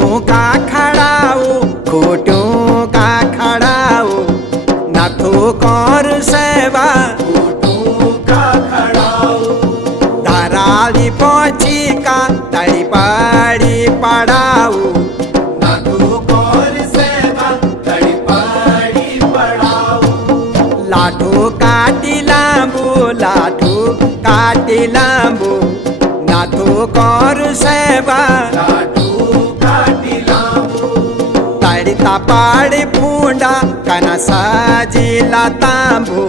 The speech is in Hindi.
का खड़ाऊ खोटू का खड़ाऊ नाथू कर सेवा खोटू का खड़ाऊ धराली पोची का तड़ी पड़ी पड़ाऊ नाथू कर सेवा तड़ी पड़ी पड़ाऊ लाठू काटी लांबू नाथू कर सेवा लाठू काटी लांबू तड़ता पाड़ी फूंडा कना साजिला तांबू